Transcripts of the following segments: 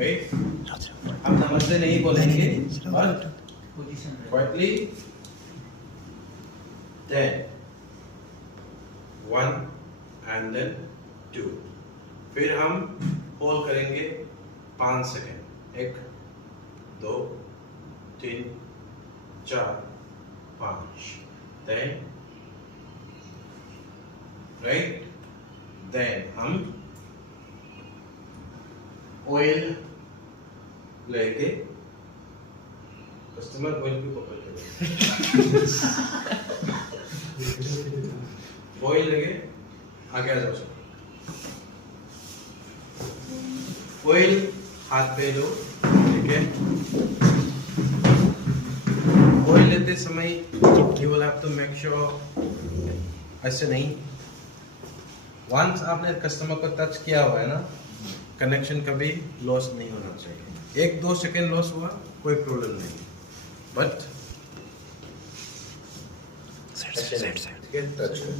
Right. हम नमस्ते नहीं बोलेंगे but quietly, then 1 and then 2, फिर हम होल्ड करेंगे 5 सेकेंड, 1 2 3 4 5, देन राइट, देन हम ऑयल लेके, कस्टमर ऑयल भी पकड़ के ऑयल लेके आगे आ जाओ। ऑयल हाथ पे लो, ठीक है। ऑयल लेते समय you will have to make sure, ऐसे नहीं, वंस आपने कस्टमर को टच किया हुआ है ना, कनेक्शन कभी लॉस नहीं होना चाहिए। 1-2 सेकेंड लॉस हुआ कोई प्रॉब्लम नहीं, बट ठीक है, टच कर।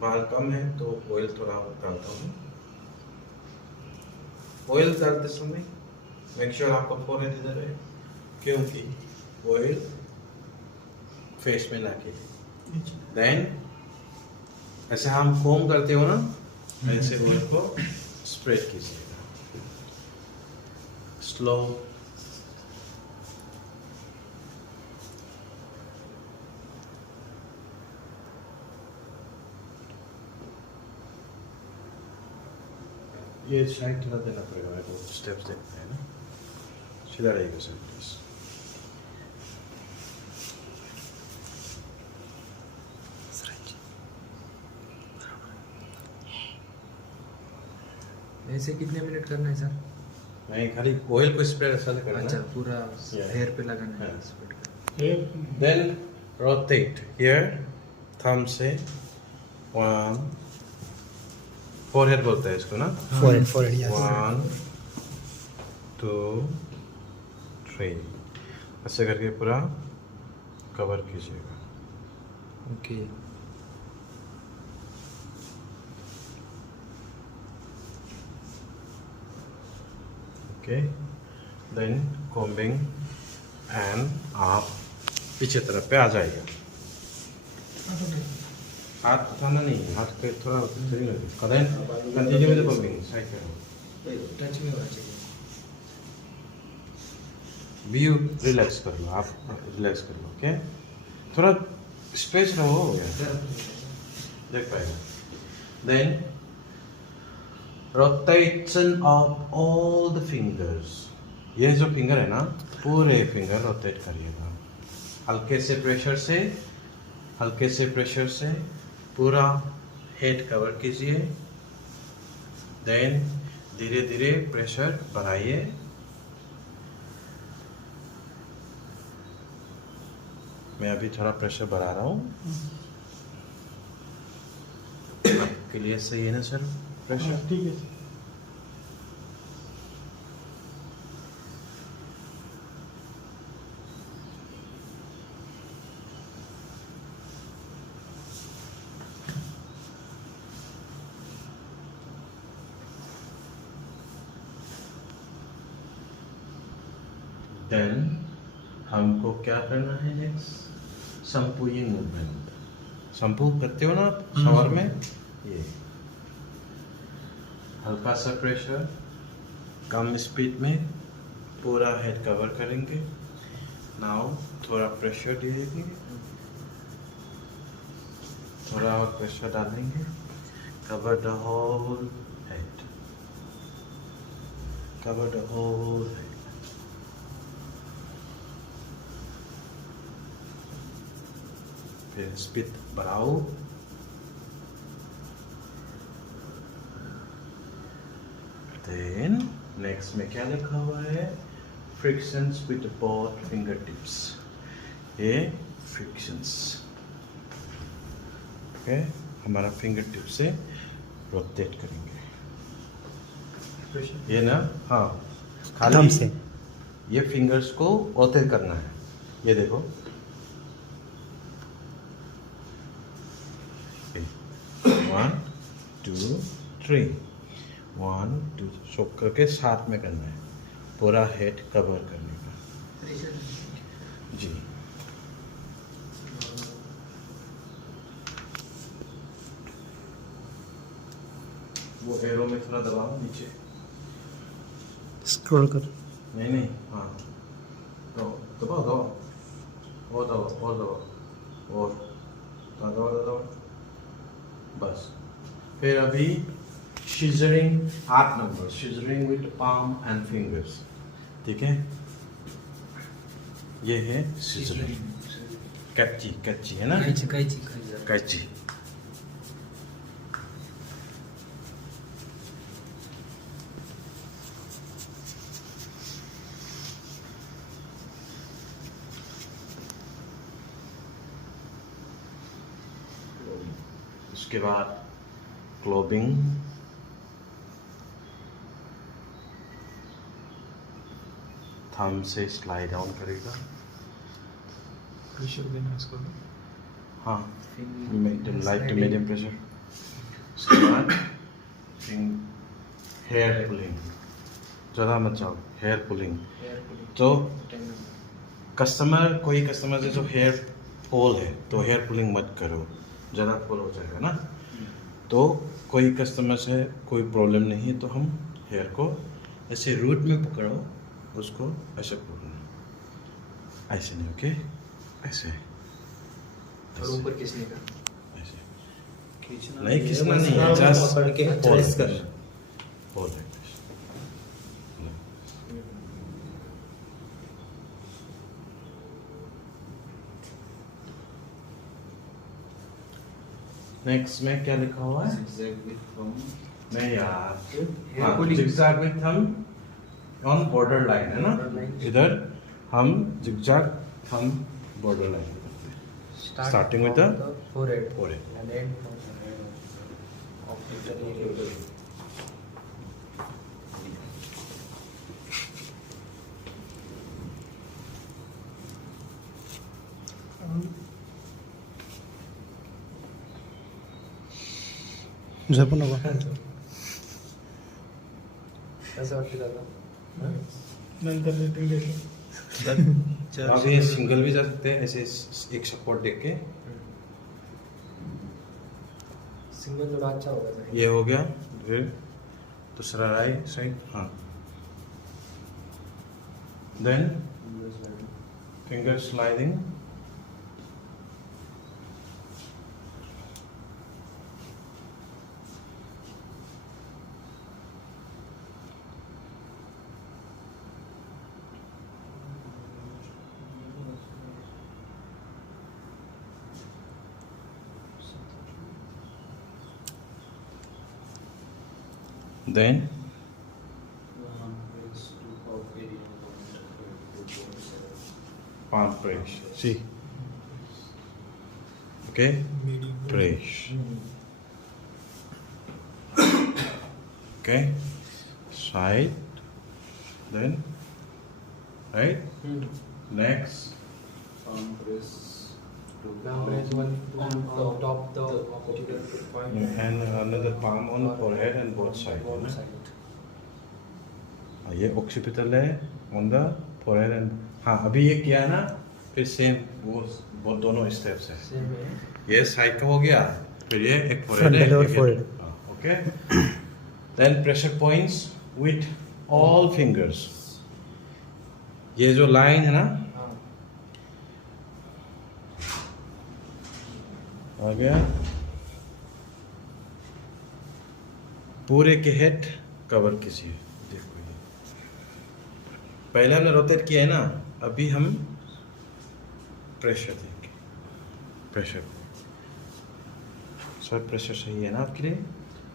बाल कम है तो ऑयल थोड़ा डालता हूँ। ऑयल डालते समय मेक श्योर आपका फोरहेड इधर है, क्योंकि ऑयल फेस में ना के। देन ऐसे हम कोम करते हो ना, ऐसे ऑयल को स्प्रेड कीजिएगा, स्लो। ये साइड थोड़ा देना पड़ेगा मेरे को, स्टेप्स देखते हैं ना, सीधा रहेगा सर प्लीज। ऐसे कितने मिनट करना है सर? नहीं, खाली ऑयल को स्प्रेड ऐसा करना है। अच्छा, पूरा Yeah. हेयर पे लगाना है, हाँ. स्प्रेड करना Then rotate here, thumb से 1, forehead बोलते हैं इसको ना, forehead, yes. 1 2 3, ऐसे करके पूरा कवर कीजिएगा। है। Okay, okay, then combing and आप पीछे तरफ पे आ जाएगा। हाथ उठाना नहीं, हाथ पे थोड़ा सही लगे। कंटिन्यू विद combing, साइड पे टच में होना चाहिए। व्यू रिलैक्स कर लो, आप रिलैक्स कर लो, ओके। थोड़ा स्पेस रहो, हो गया, देख पाएगा। Then rotation of all the fingers, ये जो फिंगर है ना, पूरे फिंगर रोटेट करिएगा। हल्के से प्रेशर से पूरा हेड कवर कीजिए। देन धीरे धीरे प्रेशर बढ़ाइए। मैं अभी थोड़ा प्रेशर बढ़ा रहा हूँ। आपके लिए सही है ना सर प्रेशर? ठीक है। देन हमको क्या करना है नेक्स्ट? संपूइंग मूवमेंट। संपू करते हो ना आप शावर में, ये हल्का सा प्रेशर, कम स्पीड में पूरा हेड कवर करेंगे। नाउ थोड़ा प्रेशर दीजिए, थोड़ा और प्रेशर डालेंगे। Cover the whole head, cover the whole head. फिर स्पीड बढ़ाओ। देन नेक्स्ट में क्या लिखा हुआ है? Frictions with both finger tips. ये फ्रिक्शंस, ओके, हमारा फिंगर टिप से रोटेट करेंगे ये ना। हाँ, खाली से ये फिंगर्स को रोटेट करना है। ये देखो, 1 2 3 1 2 शो करके साथ में करना है, पूरा हेड कवर करने का जी। वो एरो में थोड़ा दबाओ नीचे, स्क्रॉल कर। नहीं हाँ, तो दबाओ दबाओ और दबाओ और दबाओ और दबाओ, बस। फिर अभी scissoring 8 number, scissoring with palm and fingers, ठीक है। ये है शिजरिंग, कैची कैची है ना, कैची। उसके बाद क्लोबिंग, थंब से स्लाइड डाउन करेगा, प्रेशर देना इसको। हाँ medium, light to medium pressure. उसके बाद हेयर पुलिंग, ज़्यादा मत जाओ, हेयर पुलिंग। तो कस्टमर, कोई कस्टमर से जो हेयर फॉल है तो हेयर पुलिंग मत करो, ज़्यादा फॉल हो जाएगा ना। तो कोई कस्टमर से कोई प्रॉब्लम नहीं है तो हम हेयर को ऐसे रूट में पकड़ो, उसको ऐसे पकड़ना, ऐसे नहीं, ओके, ऐसे और ऊपर खींचने का, ऐसे नहीं, खींचना नहीं है, जस्ट पकड़ के प्रेस करना। हो जाएगा। नेक्स्ट में क्या लिखा हुआ है? नहीं यार, zigzag with thumb on border line है ना, इधर हम zigzag thumb border line करते हैं, starting with the forehead and end of the area. झोपू नको. कसं वाटतं दादा? नंतर रेटिंग देतो. अब ये सिंगल भी जा सकते हैं, ऐसे एक सपोर्ट देख के। सिंगल थोड़ा अच्छा होगा। ये हो गया, फिर दूसरा राइट साइड, हाँ। Then finger sliding, then palm press, see, okay, press, okay, side, then right, next Now raise one on top the opposite point. and another palm on forehead and both side, है ना? ये occipital है on the forehead and, हाँ अभी ये किया है ना, फिर सेम वो दोनों स्टेप्स है। Same है। ये साइड का हो गया, फिर ये एक forehead Frontal है, और एक forehead. okay, then pressure points with all fingers, ये जो लाइन है ना, आ गया, पूरे के हेड कवर कीजिए। देखो ये पहले हमने रोटेट किया है ना, अभी हम प्रेशर देंगे, प्रेशर। सर प्रेशर सही है ना आपके लिए?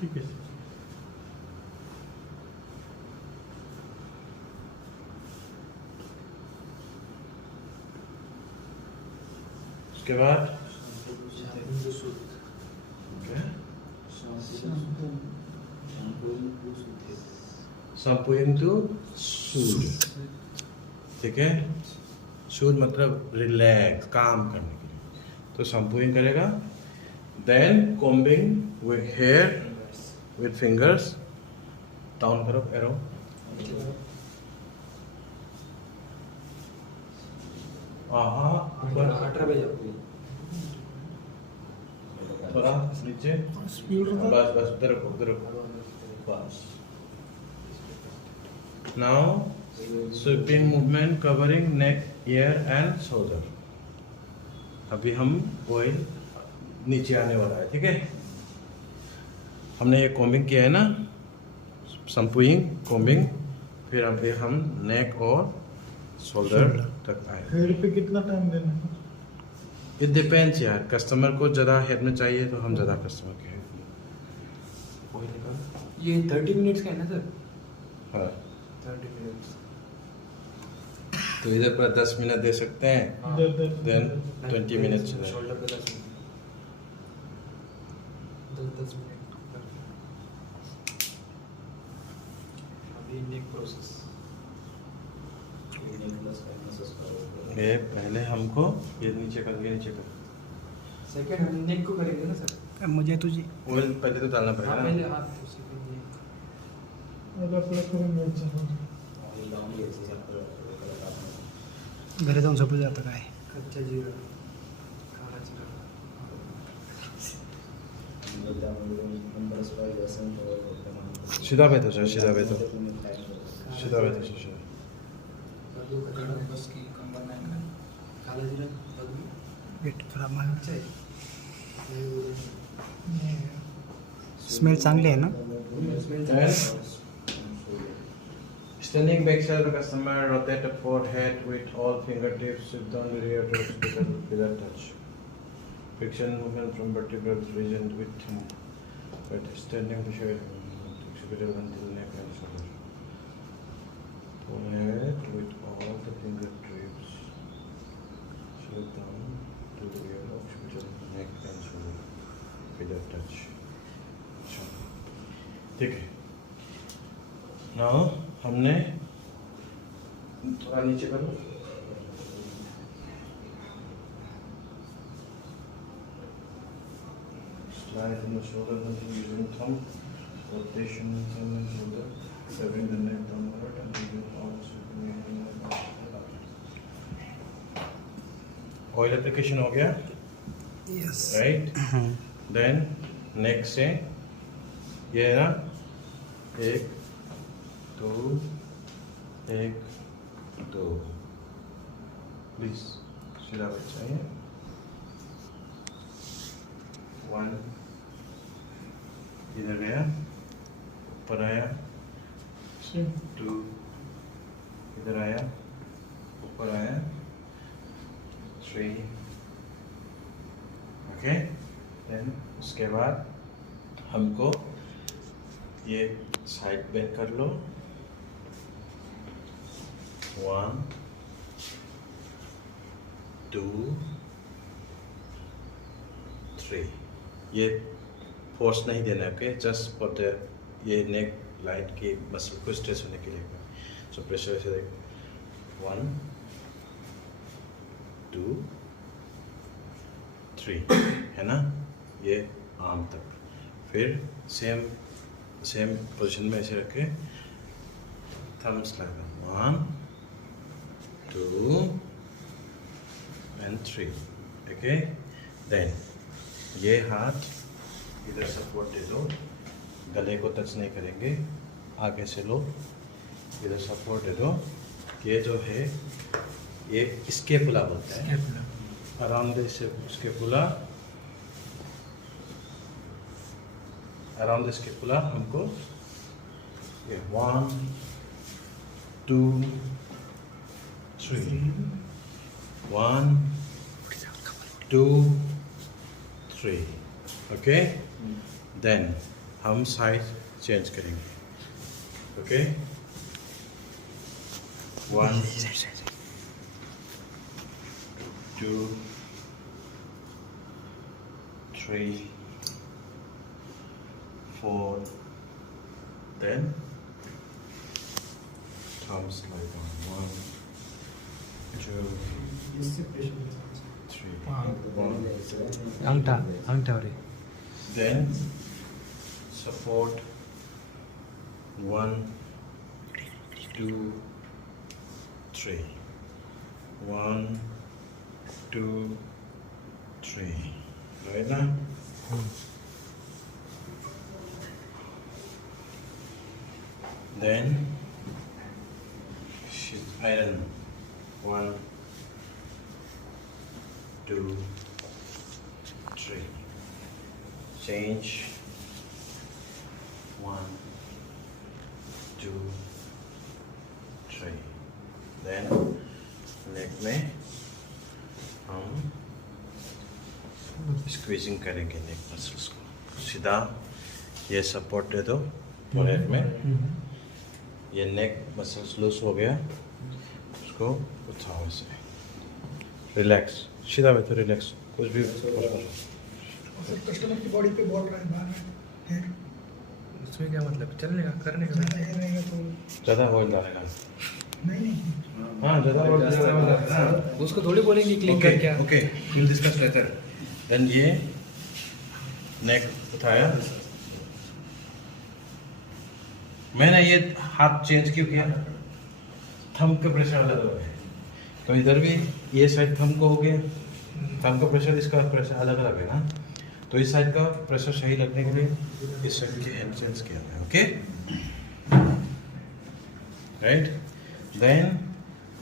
ठीक है. उसके बाद शैम्पूइंग टू सूद, ठीक है। सूद मतलब रिलैक्स, काम करने के लिए, तो शैम्पूइंग करेगा, Then combing with hair with fingers. Down करो arrow. ऊपर 18 बजे आपको थोड़ा नीचे. स्पीड बस बस उधर रुको बस. Now sweeping movement covering neck, ear and shoulder. अभी हम ऑयल नीचे आने वाला है, ठीक है. हमने ये कॉम्बिंग किया है ना, शैम्पूइंग कॉम्बिंग, फिर अभी हम नेक और शोल्डर तक आए. हेड पे कितना टाइम देना है? इट डिपेंड्स यार, कस्टमर को ज़्यादा हेड में चाहिए तो हम ज़्यादा कस्टमर के हेड में. ये 30 मिनट्स का है ना सर? हाँ, 30 मिनट्स. तो इधर पर 10 मिनट दे सकते हैं. Then 20 minutes है. शोल्डर पे 10 मिनट. अभी नेक प्रोसेस. ये पहले हमको ये नीचे कर. सेकंड हम नेक को करेंगे ना सर? मुझे तुझे ऑयल पहले तो डालना पड़ेगा हाँ, ना. पहले आप उसी के लिए घरी जाऊन झोपू जातं काय कच्चा जीरा, काला जीरा. सीधा बैठो सर, सीधा बैठो. कद्दू का जीरा बस की कंबर में का काला जीरा कद्दू वेट थोडा मागे. अच्छा है. स्मेल चांगली आहे ना? Standing back side of the customer, rotate the forehead with all fingertips, sit down the rear to hospital without touch. Friction movement from vertebral region with but standing beside hospital until neck and shoulder. Forehead with all the fingertips, sit down to the rear of hospital neck and shoulder without touch. ठीक है. Now हमने थोड़ा नीचे करो. Slide in the shoulder until using thumb. Rotation in thumb and shoulder. Curving the neck downward and using arms. Oil application हो गया, yes. right? Then neck से ये है ना, 1 2 1 2. प्लीज सीधा बैठ जाइए. 1 इधर गया, ऊपर आया. 2 इधर आया, ऊपर आया. 3. ओके. देन उसके बाद हमको ये साइड बेंड कर लो. 1 2 3. ये फोर्स नहीं देना, ओके. जस्ट फॉर द ये नेक लाइन की मसल को स्ट्रेच होने के लिए. सो प्रेशर ऐसे देख. 1 2 3 है ना, ये आर्म तक. फिर सेम पोजीशन में ऐसे रखे, थम्स लगा. 1 2 and 3. ओके. देन ये हाथ इधर सपोर्ट दे दो, गले को टच नहीं करेंगे. आगे से लो, इधर सपोर्ट दे दो. ये जो है ये स्केपुला बोलते हैं. Around this scapula, around the scapula हमको ये 1 2 3. 1 2 3. ओके. देन हम साइड चेंज करेंगे. Okay. 1 2 3 4. Then thumbs like on 1 2 इससे प्रेशर 3 हाँ। 1 अंगठा अंगठा और then support 1 2 3 1 2 3 right now then sheet iron 1 2 3 change 1 2 3 then neck में हम स्क्वीजिंग करेंगे नेक मसल्स को सीधा ये सपोर्ट दे दो फोरहेड में ये नेक मसल्स लूज हो गया उसको उठाओ ऐसे रिलैक्स सीधा बैठो रिलैक्स कुछ भी कस्टमर की बॉडी पे बोल रहा है बाहर है उसमें क्या मतलब चलने का करने का रहेगा तो ज़्यादा हो डालेगा नहीं हाँ ज़्यादा हो डालेगा उसको थोड़ी बोलेंगे क्लिक कर क्या okay will discuss later then ये नेक उठाया मैंने ये हाथ चेंज क्यों किया थंब का प्रेशर अलग हो गया तो इधर भी ये साइड थंब को हो गया थंब का प्रेशर इसका प्रेशर अलग अलग है ना तो इस साइड का प्रेशर सही लगने के लिए इस साइड के हैंड चेंज किया है okay right then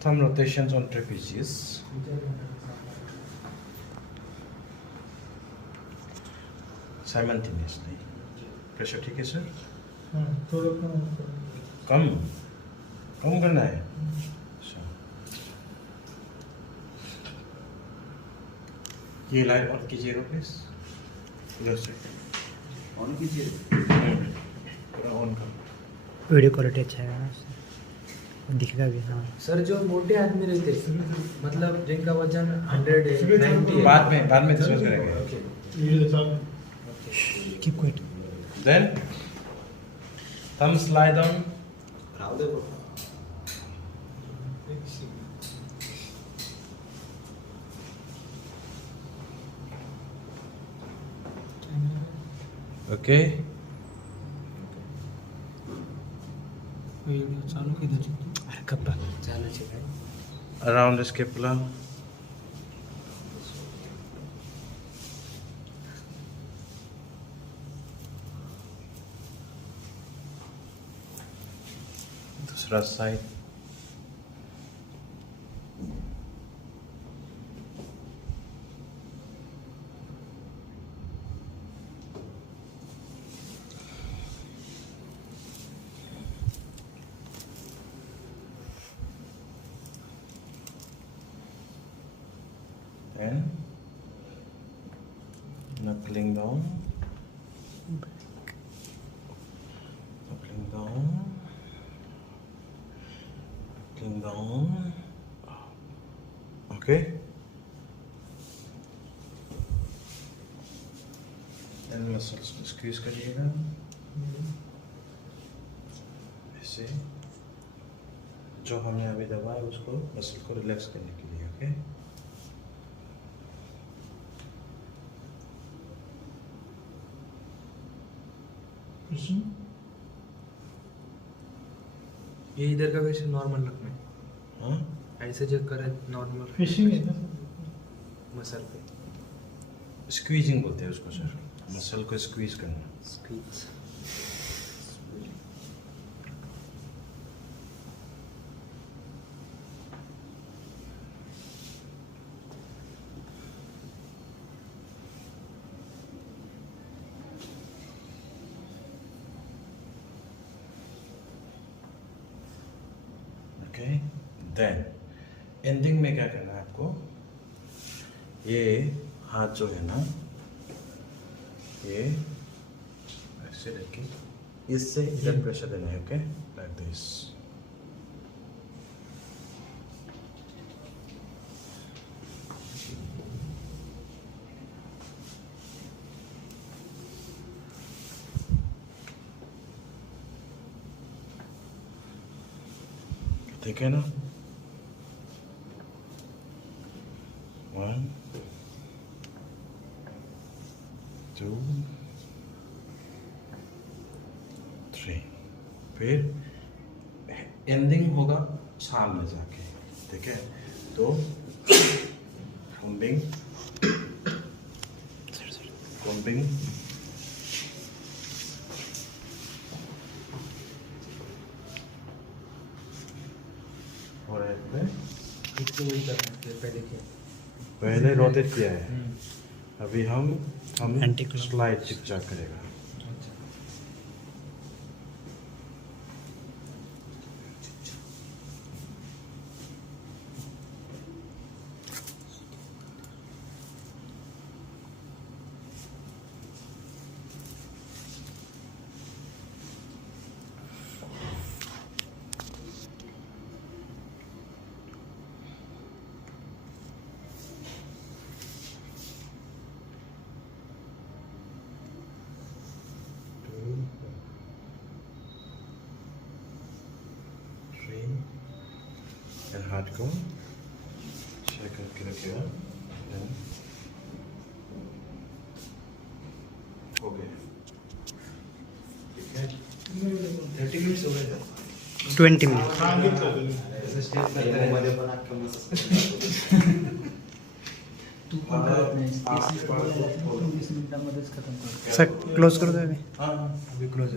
thumb rotations on trapezius simultaneously pressure ठीक है सर थोड़ा कम कम करना है अच्छा ये लाइट ऑन कीजिएगा प्लीज इधर से ऑन कीजिए पूरा ऑन कर वीडियो क्वालिटी अच्छा है ना दिखेगा भी हाँ सर जो मोटे आदमी रहते मतलब जिनका वजन 100 है 90 है बाद में डिस्कस करेंगे keep quiet then thumb slide on okay video चालू किधर अरे कब चालू है around the scapula दूसरा side and knuckling down knuckling down knuckling down okay and muscles squeeze करिएगा ऐसे जो हमने अभी दबाया उसको मसल को रिलैक्स करने के लिए ओके ये इधर का वैसे नॉर्मल रखना है हाँ ऐसे जो करे नॉर्मल फिशिंग है मसल पे स्क्वीजिंग बोलते हैं उसको सर मसल को स्क्वीज करना स्क्वीज ओके देन एंडिंग में क्या करना है आपको ये हाथ जो है ना ये ऐसे रख के इससे इधर प्रेशर देना है ओके लाइक दिस ठीक है ना 1 फिर एंडिंग होगा छाल में जाके, ठीक है। तो कॉम्बिंग कॉम्बिंग और इसको वही करना है पहले किया। पहले रोटेट किया है, अभी हम Anti-clockwise. स्लाइड चिपचा करेगा। अच्छा। एंड हाथ को शेक करके रखेगा। हो गया, ठीक है। 30 मिनट्स हो गए 20 मिनट ऐसे स्टेप करते रहे। तू पण करत नाहीस. 30 मिनिटामध्येच खतम करतो. सर क्लोज करू द्या हाँ अभी क्लोज